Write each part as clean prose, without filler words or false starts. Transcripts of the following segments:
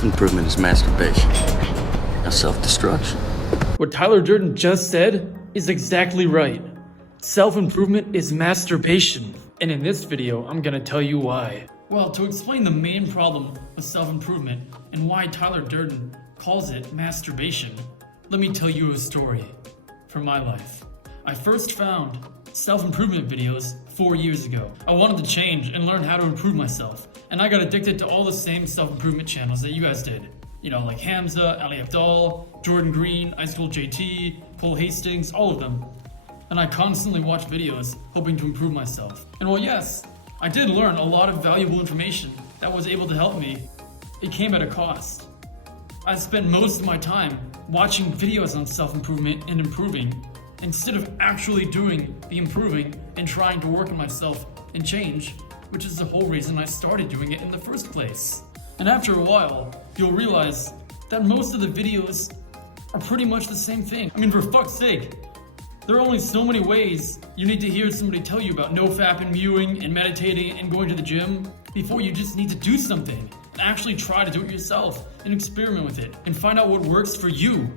Self-improvement is masturbation. Now self-destruction. What Tyler Durden just said is exactly right. Self-improvement is masturbation. And in this video, I'm gonna tell you why. Well, to explain the main problem with self-improvement and why Tyler Durden calls it masturbation, let me tell you a story from my life. I first found self-improvement videos 4 years ago. I wanted to change and learn how to improve myself, and I got addicted to all the same self-improvement channels that you guys did. You know, like Hamza, Ali Abdaal, Jordan Green, Ice Cold JT, Cole Hastings, all of them. And I constantly watched videos hoping to improve myself. And well, yes, I did learn a lot of valuable information that was able to help me. It came at a cost. I spent most of my time watching videos on self-improvement and improving instead of actually doing the improving and trying to work on myself and change, which is the whole reason I started doing it in the first place. And after a while, you'll realize that most of the videos are pretty much the same thing. I mean, for fuck's sake, there are only so many ways you need to hear somebody tell you about nofap and mewing and meditating and going to the gym before you just need to do something and actually try to do it yourself and experiment with it and find out what works for you.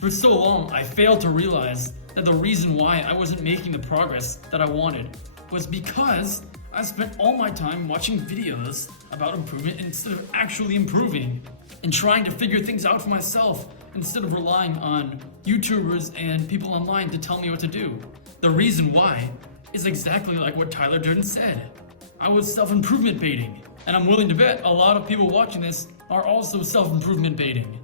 For so long, I failed to realize that the reason why I wasn't making the progress that I wanted was because I spent all my time watching videos about improvement instead of actually improving and trying to figure things out for myself instead of relying on YouTubers and people online to tell me what to do. The reason why is exactly like what Tyler Durden said. I was self-improvement baiting, and I'm willing to bet a lot of people watching this are also self-improvement baiting.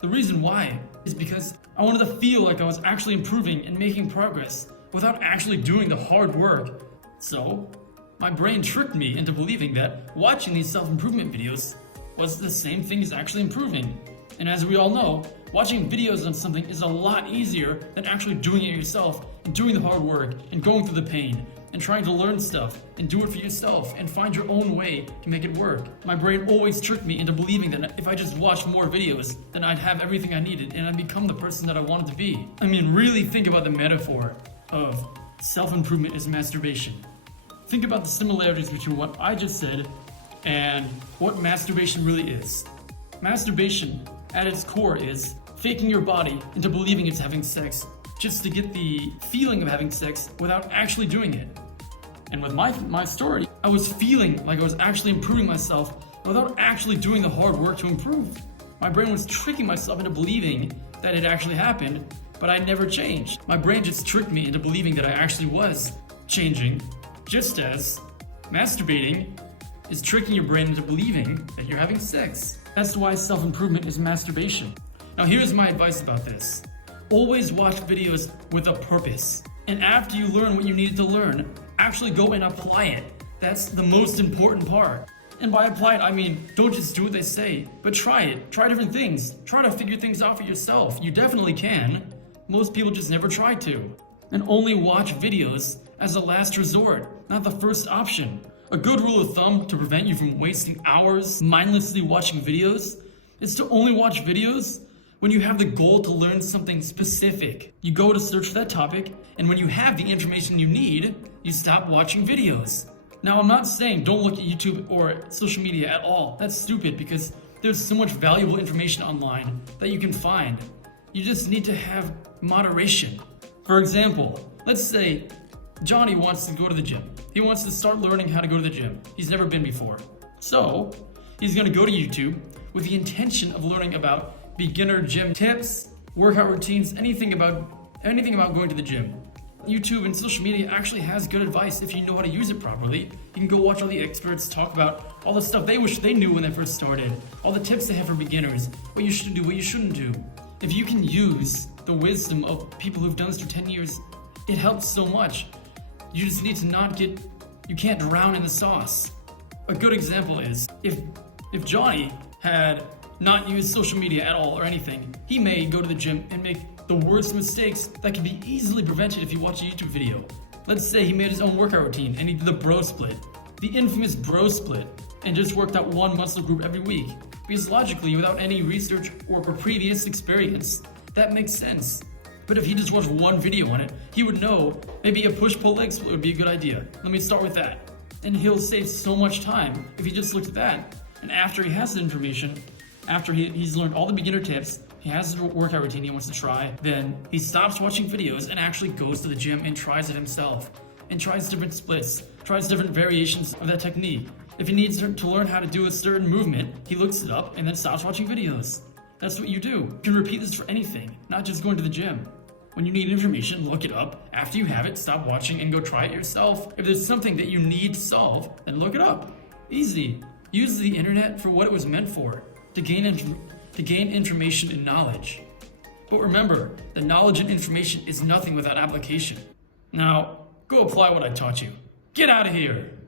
The reason why is because I wanted to feel like I was actually improving and making progress without actually doing the hard work. So, my brain tricked me into believing that watching these self-improvement videos was the same thing as actually improving. And as we all know, watching videos on something is a lot easier than actually doing it yourself and doing the hard work and going through the pain and trying to learn stuff and do it for yourself and find your own way to make it work. My brain always tricked me into believing that if I just watched more videos, then I'd have everything I needed and I'd become the person that I wanted to be. I mean, really think about the metaphor of self-improvement as masturbation. Think about the similarities between what I just said and what masturbation really is. Masturbation, at its core, is faking your body into believing it's having sex just to get the feeling of having sex without actually doing it. And with my story, I was feeling like I was actually improving myself without actually doing the hard work to improve. My brain was tricking myself into believing that it actually happened, but I never changed. My brain just tricked me into believing that I actually was changing, just as masturbating is tricking your brain into believing that you're having sex. That's why self-improvement is masturbation. Now here's my advice about this. Always watch videos with a purpose. And after you learn what you needed to learn, actually go and apply it. That's the most important part. And by apply it, I mean, don't just do what they say, but try it. Try different things. Try to figure things out for yourself. You definitely can. Most people just never try to. And only watch videos as a last resort, not the first option. A good rule of thumb to prevent you from wasting hours mindlessly watching videos is to only watch videos when you have the goal to learn something specific. You go to search for that topic, and when you have the information you need, you stop watching videos. Now, I'm not saying don't look at YouTube or social media at all. That's stupid because there's so much valuable information online that you can find. You just need to have moderation. For example, let's say Johnny wants to go to the gym. He wants to start learning how to go to the gym. He's never been before. So, he's gonna go to YouTube with the intention of learning about beginner gym tips, workout routines, anything about going to the gym. YouTube and social media actually has good advice if you know how to use it properly. You can go watch all the experts talk about all the stuff they wish they knew when they first started, all the tips they have for beginners, what you should do, what you shouldn't do. If you can use the wisdom of people who've done this for 10 years, it helps so much. You just need to you can't drown in the sauce. A good example is, if Johnny had not used social media at all or anything, he may go to the gym and make the worst mistakes that can be easily prevented if you watch a YouTube video. Let's say he made his own workout routine and he did the bro split, the infamous bro split, and just worked out one muscle group every week. Because logically, without any research or previous experience, that makes sense. But if he just watched one video on it, he would know maybe a push-pull leg split would be a good idea. Let me start with that. And he'll save so much time if he just looked at that. And after he has the information, After he's learned all the beginner tips, he has his workout routine he wants to try, then he stops watching videos and actually goes to the gym and tries it himself. And tries different splits, tries different variations of that technique. If he needs to learn how to do a certain movement, he looks it up and then stops watching videos. That's what you do. You can repeat this for anything, not just going to the gym. When you need information, look it up. After you have it, stop watching and go try it yourself. If there's something that you need to solve, then look it up. Easy. Use the internet for what it was meant for, to gain information and knowledge. But remember, that knowledge and information is nothing without application. Now, go apply what I taught you. Get out of here!